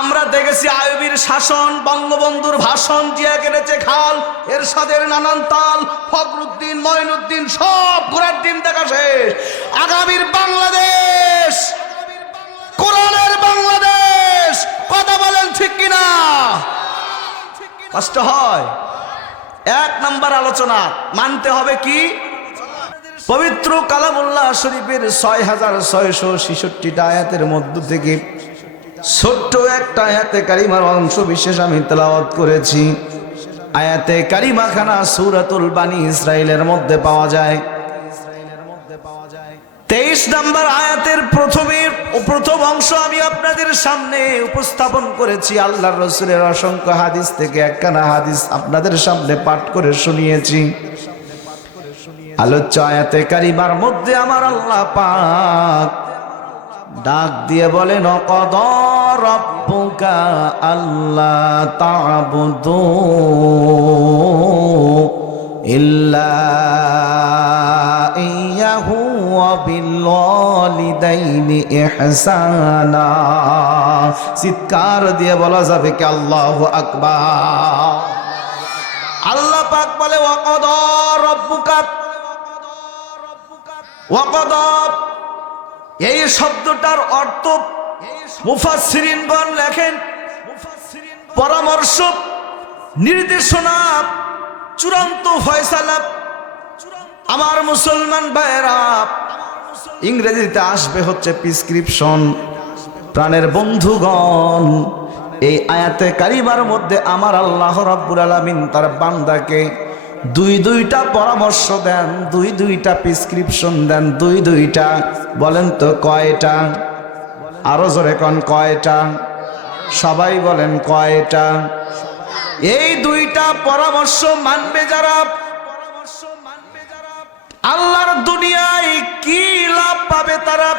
আমরা দেখেছি আইয়ুবীর শাসন, বঙ্গবন্ধুর ভাষণ, জিয়া কেটেছে খাল, এরশাদের নানান তাল, ফখরুদ্দিন, মঈনুদ্দিন সব ঘোরার দিন দেখা শেষ। আগামীর বাংলাদেশ কোরআনের বাংলাদেশ। কথা বলেন ঠিক কিনা? কষ্ট হয়। এক নাম্বার আলোচনা মানতে হবে কি? পবিত্র কালামুল্লাহ শরীফের 6666টা আয়াতের মধ্য থেকে ছোট্ট একটা আয়াতে কারিমার অংশ বিশেষ আমি তেলাওয়াত করেছি। আয়াতে কারিমাখানা সূরাতুল বানি ইসরাইলের মধ্যে পাওয়া যায়। 23 নম্বর আয়াতের প্রথম অংশ আমি আপনাদের সামনে উপস্থাপন করেছি। আল্লাহর রাসূলের অসংখ্য হাদিস থেকে একখানা হাদিস আপনাদের সামনে পাঠ করে শুনিয়েছি। আলোচ্য আয়াতে কারিমার মধ্যে আমার আল্লাহ পাক ডাক দিয়ে বলেন, অকদা রাব্বুকা আল্লা তা'বুদু ইল্লা ইয়াহু ওয়া বিল ওয়ালিদাইনি ইহসানা। চিৎকার দিয়ে বলা যাবে কি আল্লাহু আকবার। আল্লাহ পাক বলে ওয়াকদা রাব্বুকা। ওয়াকদা এই শব্দটার অর্থ মুফাসসিরিনগণ লেখেন পরামর্শ, নির্দেশনা, চূড়ান্ত ফয়সালা। আমার মুসলমান ভাইয়েরা, ইংরেজিতে আসবে হচ্ছে প্রেসক্রিপশন। প্রাণের বন্ধুগণ, এই আয়াতে কারিমার মধ্যে আমার আল্লাহ রাব্বুল আলামিন তার বান্দাকে দুইটা পরামর্শ দেন, দুইটা প্রেসক্রিপশন দেন, দুইটা। বলেন তো কয়টা? আরো জোরে কোন কয়টা? সবাই বলেন কয়টা? এই দুইটা পরামর্শ মানবে যারা, আল্লাহর দুনিয়ায় কি লাভ পাবে তারা?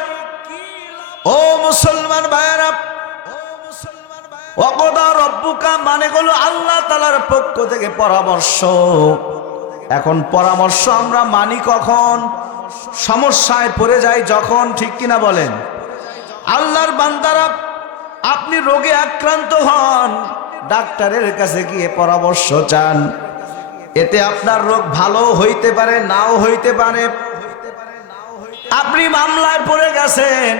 ও মুসলমান ভাইয়েরা, ওয়াকদা রাব্বুকা মানে হলো আল্লাহ তাআলার পক্ষ থেকে পরামর্শ। এখন পরামর্শ আমরা মানি কখন? সমস্যায় পড়ে যাই যখন, ঠিক কিনা বলেন? আল্লাহর বান্দারা, আপনি রোগে আক্রান্ত হন, ডাক্তারের কাছে গিয়ে পরামর্শ চান। এতে আপনার রোগ ভালো হইতে পারে, নাও হইতে পারে। আপনি মামলায় পড়ে গেছেন,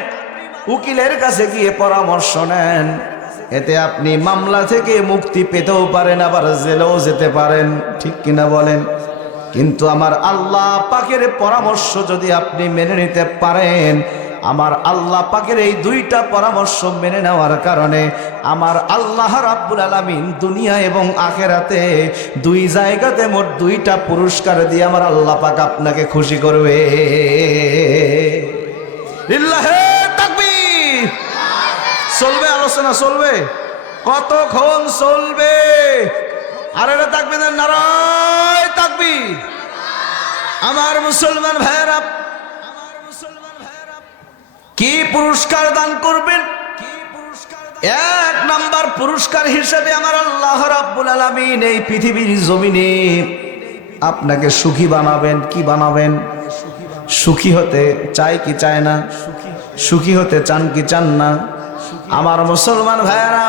উকিলের কাছে গিয়ে পরামর্শ নেন। এতে আপনি মামলা থেকে মুক্তি পেতেও পারেন, আবার জেলেও যেতে পারেন, ঠিক কিনা বলেন? কিন্তু আমার আল্লাহ পাকের পরামর্শ যদি আপনি মেনে নিতে পারেন, আমার আল্লাহ পাকের এই দুইটা পরামর্শ মেনে নেওয়ার কারণে আমার আল্লাহ রাব্বুল আলামিন দুনিয়া এবং আখিরাতে দুই জায়গাতে মোট দুইটা পুরস্কার দিয়ে আমার আল্লাহ পাক আপনাকে খুশি করবে। লিল্লাহে তাকবীর। চলবে আলোচনা, চলবে কতক্ষণ চলবে? আর এটা তাকবীর, নারায়ে তাকবীর। আমার মুসলমান ভাইয়েরা, কি পুরস্কার দান করবেন? এক নাম্বার পুরস্কার হিসেবে আমার আল্লাহ রাব্বুল আলামিন এই পৃথিবীর জমিনে আপনাকে সুখী বানাবেন। কি বানাবেন? সুখী হতে চাই কি চায় না? সুখী হতে চান কি চান না? আমার মুসলমান ভাইয়েরা,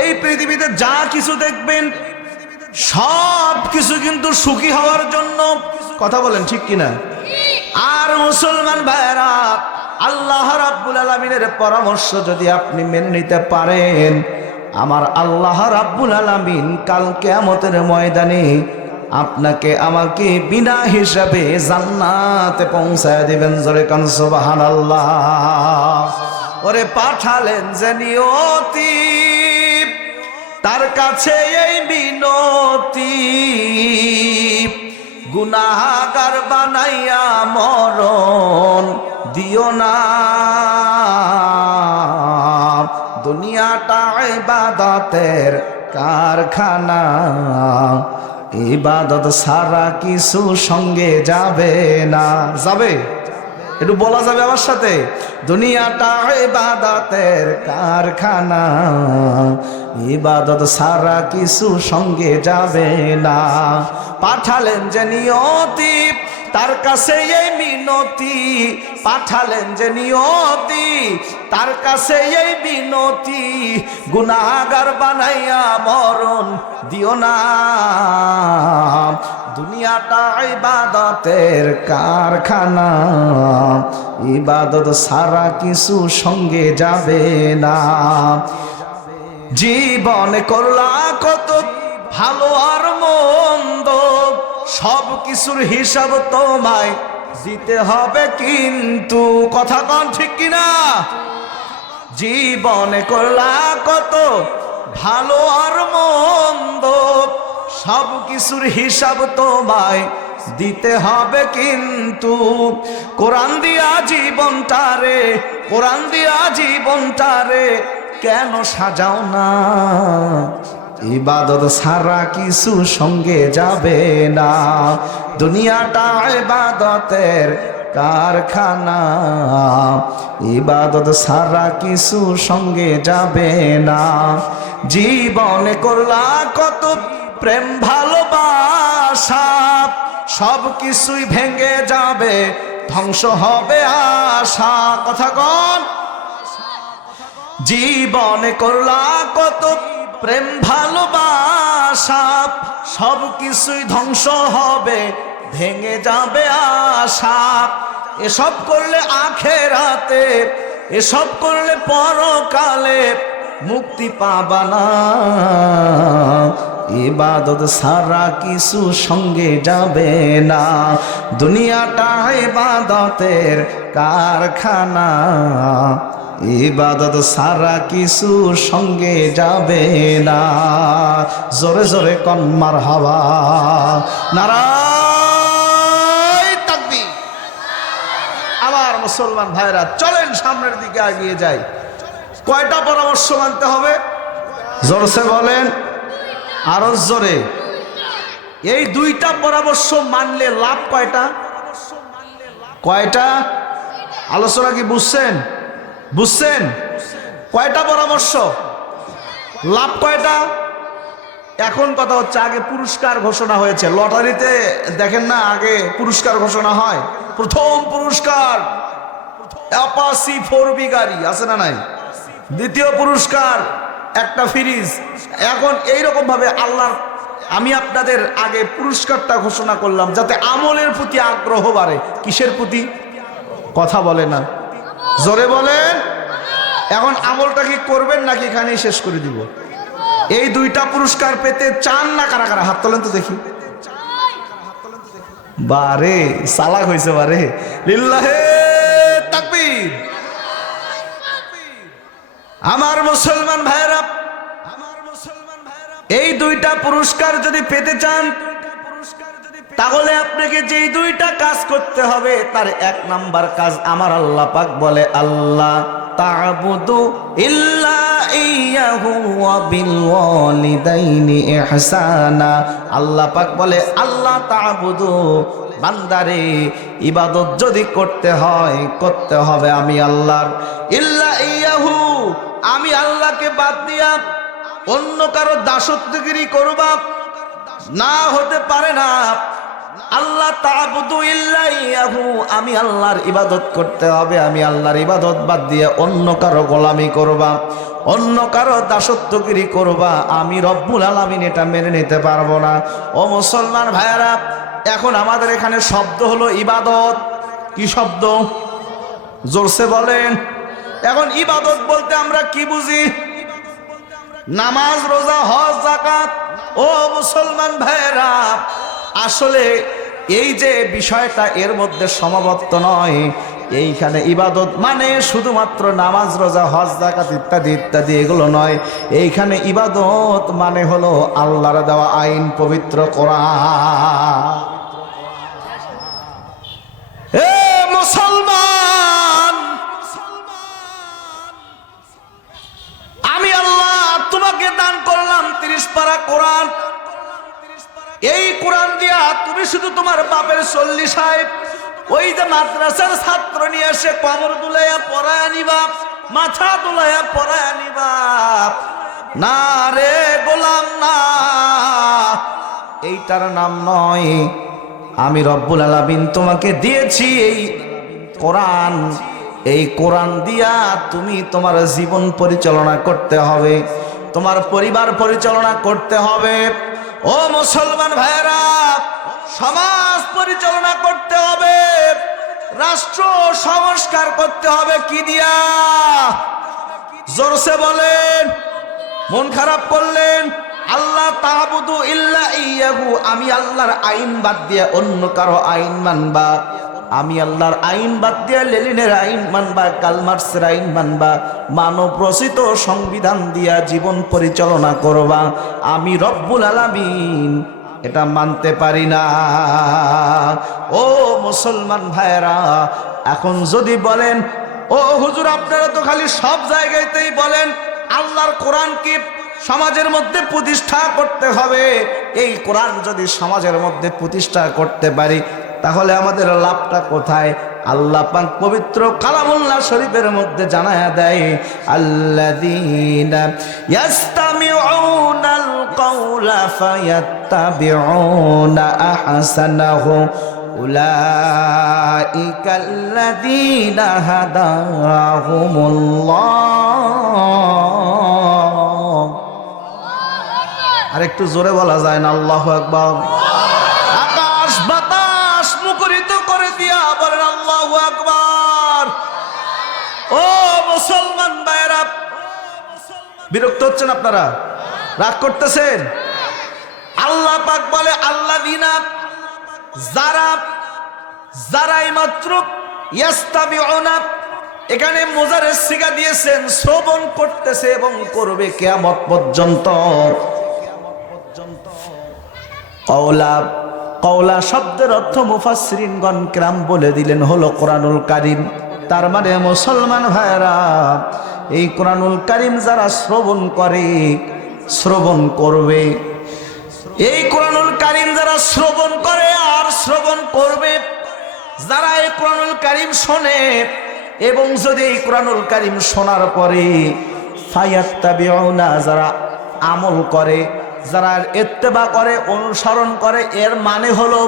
এই পৃথিবীতে যা কিছু দেখবেন সব কিছু কিন্তু সুখী হওয়ার জন্য। কথা বলেন ঠিক কিনা? আর মুসলমান ভাইয়েরা, আল্লাহ রাব্বুল আলামিনের পরামর্শ যদি আপনি মেনে নিতে পারেন, আমার আল্লাহ রাব্বুল আলামিন কাল কিয়ামতের ময়দানে আপনাকে আমাকে বিনা হিসাবে জান্নাতে পৌঁছায় দিবেন। জোরে কান সুবহানাল্লাহ। ওরে পাঠালেন যে নিয়তি, তার কাছে এই বিনতি, গুনাহগার বানাইয়া মরণ দিও না। দুনিয়াটা ইবাদতের কারখানা, ইবাদত সারা কিছু সঙ্গে যাবে না। যাবে? একটু বলা যাবে আমার সাথে? দুনিয়াটা ইবাদতের কারখানা, ইবাদত সারা কিছু সঙ্গে যাবে না। পাঠালেন যে নিয়তি, তার কাছে এই মিনতি, পাঠালেন যে নিয়তি, তার কাছে এই বিনতি, গুনাহগার বানাইয়া মরণ দিও না। দুনিয়াটা ইবাদতের কারখানা, ইবাদত সারা কিছু সঙ্গে যাবে না। জীবনে করলা কত ভালো আর মন্দ, সব কিছুর হিসাব তোমায় দিতে হবে কিন্তু। কথা কন ঠিক কিনা? জীবনে করলা কত ভালো আর মন্দ, সব কিছুর হিসাব তোমায় দিতে হবে কিন্তু। কোরআন দিয়া জীবনটারে, কোরআন দিয়া জীবনটারে কেন সাজাও না? ইবাদত সারা কিছু সঙ্গে যাবে না। দুনিয়াটা ইবাদতের কারখানা, ইবাদত সারা কিছু সঙ্গে যাবে না। জীবনে করলা কত প্রেম ভালোবাসা, সব কিছুই ভেঙে যাবে, ধ্বংস হবে আশা। কথা কন? জীবনে করলা কত প্রেম ভালোবাসা, সব কিছুই ধ্বংস হবে, ভেঙে যাবে আশা। এসব করলে আখেরাতে, এসব করলে পরকালে মুক্তি পাবা না। ইবাদত সারা কিছু সঙ্গে যাবে না। দুনিয়াটা ইবাদতের কারখানা, ইবাদত সারা কিছু সঙ্গে যাবে না। জোরে জোরে কোন মারহাবা, নারায়ে তাকবীর। আমার মুসলমান ভাইরা, চলেন সামনের দিকে এগিয়ে যাই। কয়টা পরামর্শ মানতে হবে? জোরসে বলেন, আরো জোরে। এই দুইটা পরামর্শ মানলে লাভ কয়টা? কয়টা? আলোচনা কি বুঝছেন? বুঝছেন? কয়টা পরামর্শ, লাভ কয়টা? এখন কথা হচ্ছে, আগে পুরস্কার ঘোষণা হয়েছে। লটারিতে দেখেন না, আগে পুরস্কার ঘোষণা হয়। প্রথম পুরস্কার অ্যাপাচি 4B গাড়ি, আছে না নাই? দ্বিতীয় পুরস্কার একটা ফ্রিজ। এখন এইরকম ভাবে আল্লাহর, আমি আপনাদের আগে পুরস্কারটা ঘোষণা করলাম যাতে আমলের প্রতি আগ্রহ বাড়ে। কিসের প্রতি? কথা বলে না, জোরে বলেন। এখন আমলটা কি করবেন নাকি এখানেই শেষ করে দিব? এই দুইটা পুরস্কার পেতে চান না কারা কারা? হাত তোলেন তো দেখি। বারে চালাক হয়েছে, বারে লিল্লাহে তাকবীর। আমার মুসলমান ভাইরা, এই দুইটা পুরস্কার যদি পেতে চান, তাহলে আপনাকে যেই দুইটা কাজ করতে হবে, তার এক নাম্বার কাজ আমার আল্লাহ পাক বলে, আল্লাহ তা'বুদু ইল্লা ইয়্যাহু ওয়া বিল ওয়ালিদাইনি ইহসানা। আল্লাহ পাক বলে, আল্লাহ তা'বুদু, বান্দারে ইবাদত যদি করতে হয়, করতে হবে আমি আল্লাহর। ইল্লা ইয়্যাহু, আমি আল্লাহকে বাদ দিয়া অন্য কারো দাসত্বগিরি করবা না, হতে পারে না। আল্লাহ তা'বুদু ইল্লা ইয়াহু, আমি আল্লাহর ইবাদত করতে হবে, আমি আল্লাহর ইবাদত বাদ দিয়ে অন্য কারো গোলামি করবা, অন্য কারো দাসত্বগিরি করবা, আমি রব্বুল আলামিন এটা মেনে নিতে পারবো না। ও মুসলমান ভাইয়ারা, এখন আমাদের এখানে শব্দ হলো ইবাদত। কি শব্দ? জোরসে বলেন। এখন ইবাদত বলতে আমরা কি বুঝি? নামাজ, রোজা, হজ, যাকাত। ও মুসলমান ভাইরা, আসলে এই যে বিষয়টা এর মধ্যে সমাবর্ত নয়। এইখানে ইবাদত মানে শুধুমাত্র নামাজ, রোজা, হজ, যাকাত ইত্যাদি ইত্যাদি এগুলো নয়। এইখানে ইবাদত মানে হলো আল্লাহর দেওয়া আইন, পবিত্র কোরআন। এ মুসলমান, আমি আল্লাহ তোমাকে দান করলাম 30 পারা কোরআন। এই কোরআন দিয়া তুমি শুধু তোমার বাপের 40 সাহেব, ওই যে মাদ্রাসার ছাত্র নিয়ে এসে কবর দুলাইয়া পড়ায় আনিবা, মাথা দুলাইয়া পড়ায় আনিবা না রে গোলাম, না, এইটার নাম নয় আমি রব্বুল আলামিন তোমাকে দিয়েছি এই কোরআন। এই কোরআন দিয়া তুমি তোমার জীবন পরিচালনা করতে হবে, তোমার পরিবার পরিচালনা করতে হবে। ও মুসলমান ভাইরা, সমাজ পরিচালনা করতে হবে, রাষ্ট্র সংস্কার করতে হবে কি দিয়া? জোরসে বলেন, মন খারাপ করলেন? আল্লাহ তা'বুদু ইল্লা ইয়াহু, আমি আল্লাহর আইন বাদ দিয়ে অন্য কারো আইন মানবা, আমি আল্লাহর আইন বাদ দিয়ে লেনিনের আইন মানবা, কার্ল মার্কসের আইন মানবা, মানব রচিত সংবিধান দিয়া জীবন পরিচালনা করবা, আমি রব্বুল আলামিন এটা মানতে পারি না। ও মুসলমান ভাইরা, এখন যদি বলেন ও হুজুর আপনারা তো খালি সব জায়গাতেই বলেন আল্লাহর কোরআনকে সমাজের মধ্যে প্রতিষ্ঠা করতে হবে, এই কোরআন যদি সমাজের মধ্যে প্রতিষ্ঠা করতে পারি তাহলে আমাদের লাভটা কোথায়? আল্লাহ পাক পবিত্র কালামুল্লাহ শরীফের মধ্যে জানায়া দেয়, আল্লাযীনা ইয়াস্তামিউনাল কাওলা ফায়াত্তাবিউনা আহসানাহু উলাইকাল্লাযীনা হাদাহুমুল্লাহ। আরেকটু জোরে বলা যায় না? আল্লাহু আকবার। আকাশ বাতাস মুখরিত করে দিয়া বলেন আল্লাহু আকবার। ও মুসলমান ভাইরা, বিরক্ত হচ্ছেন আপনারা? রাগ করতেছেন? আল্লাহ পাক বলে আল্লাযীনা, যারাই মাত্র ইয়াস্তামিউনা, এখানে মুজারের সিগা দিয়েছেন, শ্রবণ করতেছে এবং করবে কিয়ামত পর্যন্ত। কওলা শব্দের অর্থ মুফাসসিরিনগণ কিরাম বলে দিলেন হলো কোরআনুল কারীম। তার মানে মুসলমান ভাইরা, এই কোরআনুল কারীম যারা শ্রবণ করে, শ্রবণ করবে, এই কোরআনুল কারীম যারা শ্রবণ করে আর শ্রবণ করবে, যারা এই কোরআনুল কারীম শোনে এবং যদি এই কোরআনুল কারীম শোনার পরে ফায়াত্তাবিউনা, যারা আমল করে, যারা ইত্তেবা করে, অনুসরণ করে, এর মানে হলো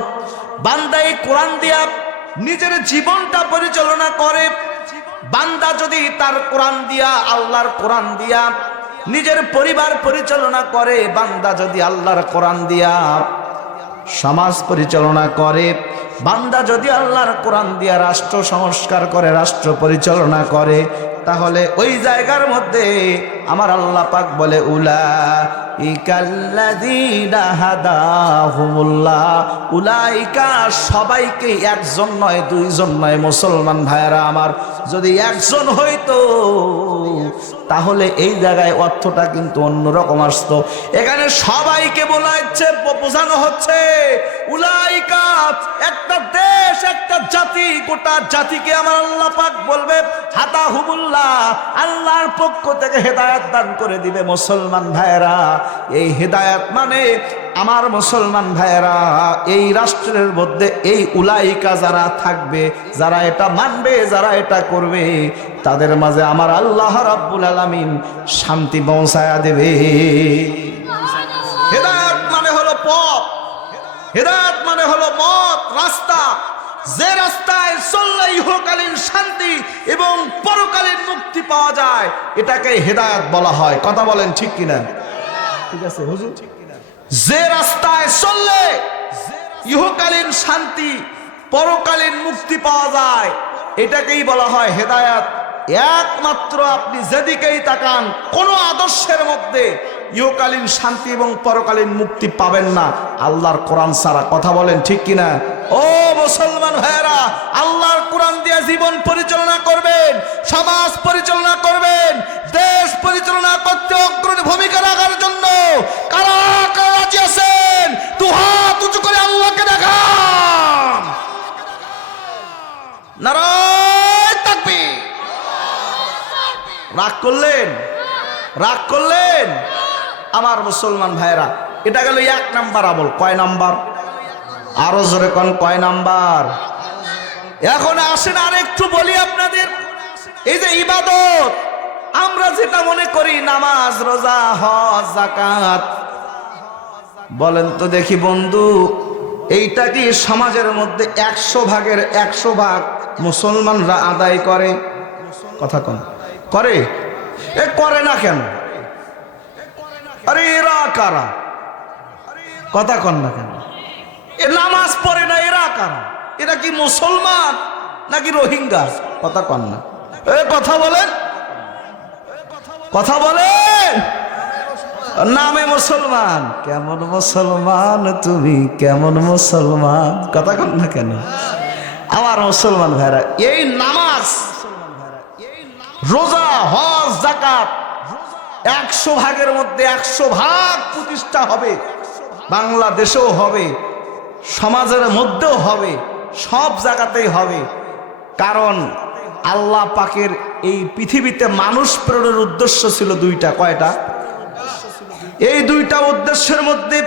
বান্দা এই কোরআন দিয়া নিজের জীবনটা পরিচালনা করে। বান্দা যদি তার কোরআন দিয়া, আল্লাহর কোরআন দিয়া নিজের পরিবার পরিচালনা করে, বান্দা যদি আল্লাহর কোরআন দিয়া সমাজ পরিচালনা করে, বান্দা যদি আল্লাহর কোরআন দিয়া রাষ্ট্র সংস্কার করে, রাষ্ট্র পরিচালনা করে, তাহলে ওই জায়গার মধ্যে আমার আল্লাহ পাক বলে উলাইকাল্লাযীনা হাদাহুমুল্লাহ, উলাইকা সবাইকে, একজন নয়, দুইজন নয়, মুসলমান ভাইরা আমার, যদি একজন হইতো তাহলে এই জায়গায় অর্থটা কিন্তু অন্যরকম আসতো। এখানে সবাইকে বোঝানো হচ্ছে উলাইকা, একটা দেশ, একটা জাতি, গোটা জাতিকে আমার আল্লাহ পাক বলবে হাদাহুমুল্লাহ, আল্লাহর পক্ষ থেকে হেদায়েত দান করে দিবে। মুসলমান ভাইরা, এই হেদায়েত মানে আমার মুসলমান ভাইরা, এই রাষ্ট্রের মধ্যে এই উলাইকা যারা থাকবে, যারা এটা মানবে, যারা এটা করবে, তাদের মাঝে আমার আল্লাহ রাব্বুল আলামিন শান্তি পৌঁছায়া দেবে। হেদায়েত মানে হলো পথ, হেদায়েত মানে হলো মত, রাস্তা, যে রাস্তায় চললে ইহকালীন শান্তি এবং পরকালীন মুক্তি পাওয়া যায়, এটাকে হেদায়েত বলা হয়। কথা বলেন ঠিক কিনা? ঠিক আছে হুজুর? যে রাস্তায় চললে ইহকালীন শান্তি, পরকালীন মুক্তি পাওয়া যায়, এটাকেই বলা হয় হেদায়েত। একমাত্র আপনি যেদিকেই তাকান, কোন আদর্শের মধ্যে ইহকালীন শান্তি এবং পরকালীন মুক্তি পাবেন না আল্লাহর কোরআন ছাড়া। কথা বলেন ঠিক কিনা? ও মুসলমান ভাইয়েরা, আল্লাহর কোরআন দিয়ে জীবন পরিচালনা করবেন, সমাজ পরিচালনা করবেন, দেশ পরিচালনা করতে অগ্রণী ভূমিকা রাখার জন্য কারা কারা রাজি আছেন? দুহাত উঁচু করে আল্লাহকে দেখান। নারায়ে তাকবীর। রাগ করলেন? রাগ করলেন? আমার মুসলমান ভাইরা, এটা গেল 1 নাম্বার আমল। কয় নাম্বার? আরো জোরে কোন, কয় নাম্বার? এখন আসেন আর একটু বলি আপনাদের, এই যে ইবাদত আমরা যেটা মনে করি, নামাজ, রোজা, হজ, যাকাত, বলেন তো দেখি বন্ধু, এইটা কি সমাজের মধ্যে 100 ভাগের 100 ভাগ মুসলমানরা আদায় করে? কথা কন করে? এ করে না কেন? আরে এরা কারা? কথা কন না কেন? এ নামাজ পড়ে না, এরা কারা? এরা কি মুসলমান নাকি রোহিঙ্গা? কথা কন না, এ কথা বলেন, কথা বলেন। নামে মুসলমান, কেমন মুসলমান তুমি, কেমন মুসলমান? কথা কন না কেন? আমার মুসলমান ভাইরা, এই নামাজ, রোজা, হজ, যাকাত 100 ভাগের মধ্যে 100 ভাগ প্রতিষ্ঠা হবে, বাংলাদেশেও হবে, সমাজের মধ্যেও হবে, সব জায়গাতেই হবে। কারণ আল্লাহ পাকের এই পৃথিবীতে মানুষ প্রেরণের উদ্দেশ্য ছিল দুইটা। কয়টা? এই দুইটা উদ্দেশ্যের মধ্যে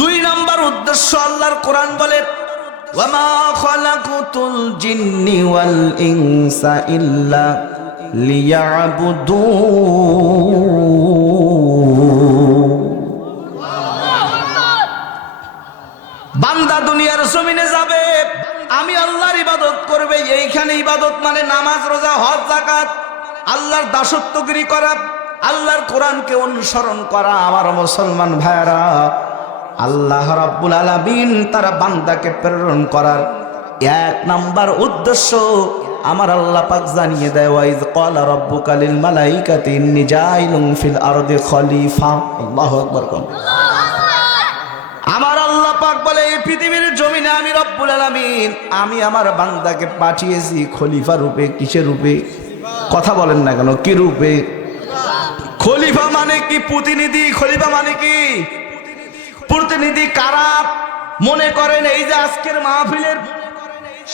2 নাম্বার উদ্দেশ্য আল্লাহর কোরআন বলে, ওয়ামা খালাকুতুল জিন্নি ওয়াল ইনসা ইল্লা লিয়াবুদুন। বান্দা দুনিয়ার জমিনে যাবে, আমি আল্লাহর ইবাদত করবে। এইখানে ইবাদত মানে নামাজ, রোজা, হজ, যাকাত, আল্লাহর দাসত্বগিরি করা, আল্লাহর কোরআনকে অনুসরণ করা। আমার মুসলমান ভাইরা, আল্লাহ রাব্বুল আলামিন তার বান্দাকে প্রেরণ করার 1 নাম্বার উদ্দেশ্য আমার আল্লাহ পাক জানিয়ে দেয়, ওয়াইজ ক্বালা রাব্বুকা লিল মালাইকাতি ইন্নী জাইলুন ফিল আরদি খলিফা। আল্লাহু আকবার। আমার আল্লাহ পাক বলে, এই পৃথিবীর জমিনে আমি রব্বুল আলামিন, আমি আমার বান্দাকে পাঠিয়েছি খলিফা রূপে। কিসের রূপে? কথা বলেন না কেন? কি রূপে? খলিফা মানে কি? প্রতিনিধি। খলিফা মানে কি? প্রতিনিধি। কারা? মনে করেন এই যে আজকের মাহফিলের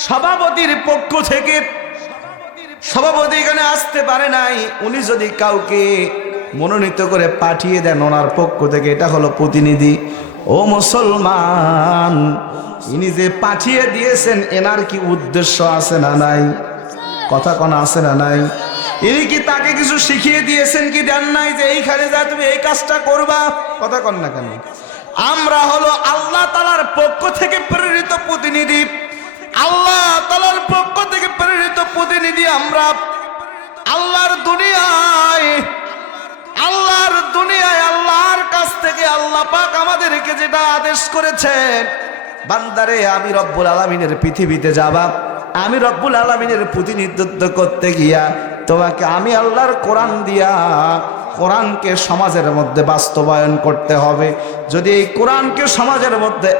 সভাপতির পক্ষ থেকে, সভাপতি এখানে আসতে পারে নাই, উনি যদি কাউকে মনোনীত করে পাঠিয়ে দেন ওনার পক্ষ থেকে, এটা হলো প্রতিনিধি। ও মুসলমান, ইনি যে পাঠিয়ে দিয়েছেন এনার কি উদ্দেশ্য আছে না নাই? কথা কোন আছে না নাই? ইনি কি তাকে কিছু শিখিয়ে দিয়েছেন কি দেন নাই, যে এইখানে যা তুমি এই কাজটা করবা? কথা কন না কেন? আমরা হলো আল্লাহ তাআলার পক্ষ থেকে প্রেরিত প্রতিনিধি। আল্লাহ তাআলার পক্ষ থেকে প্রেরিত প্রতিনিধি আমরা। আল্লাহর দুনিয়ায় আল্লাহর কাছ থেকে আল্লাহ পাক আমাদেরকে যেটা আদেশ করেছেন, বান্দারে আমি রব্বুল আলামিনের পৃথিবীতে যাবা, আমি রব্বুল আলামিনের প্রতিনিধিত্ব করতে গিয়া তোমাকে আমি আল্লাহর কোরআন দিয়া কোরআনকে সমাজের মধ্যে বাস্তবায়ন করতে হবে। যদি এই কোরআনকে সমাজের মধ্যে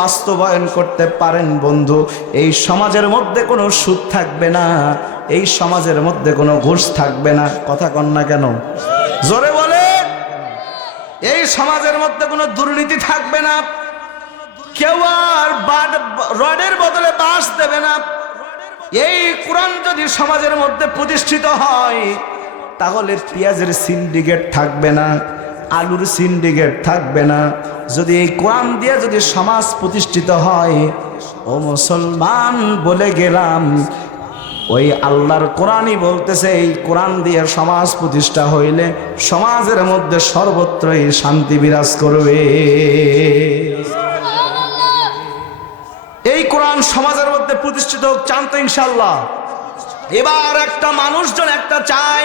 বাস্তবায়ন করতে পারেন বন্ধু, এই সমাজের মধ্যে কোনো সুদ থাকবে না, এই সমাজের মধ্যে কোনো ঘুষ থাকবে না। কথা কন না কেন? জোরে বলে। এই সমাজের মধ্যে কোনো দুর্নীতি থাকবে না, কেউ আর রডের বদলে বাঁশ দেবে না। এই কোরআন যদি সমাজের মধ্যে প্রতিষ্ঠিত হয়, তাহলে পেঁয়াজের সিন্ডিকেট থাকবে না, আলুর সিন্ডিকেট থাকবে না। যদি এই কোরআন দিয়ে যদি সমাজ প্রতিষ্ঠিত হয়, ও মুসলমান বলে গেলাম, ওই আল্লাহর কোরআনই বলতেছে, এই কোরআন দিয়ে সমাজ প্রতিষ্ঠা হইলে সমাজের মধ্যে সর্বত্রই শান্তি বিরাজ করবে। এই কোরআন সমাজের মধ্যে প্রতিষ্ঠিত হোক, চান তো ইনশাআল্লাহ? এবার একটা মানুষজন একটা চায়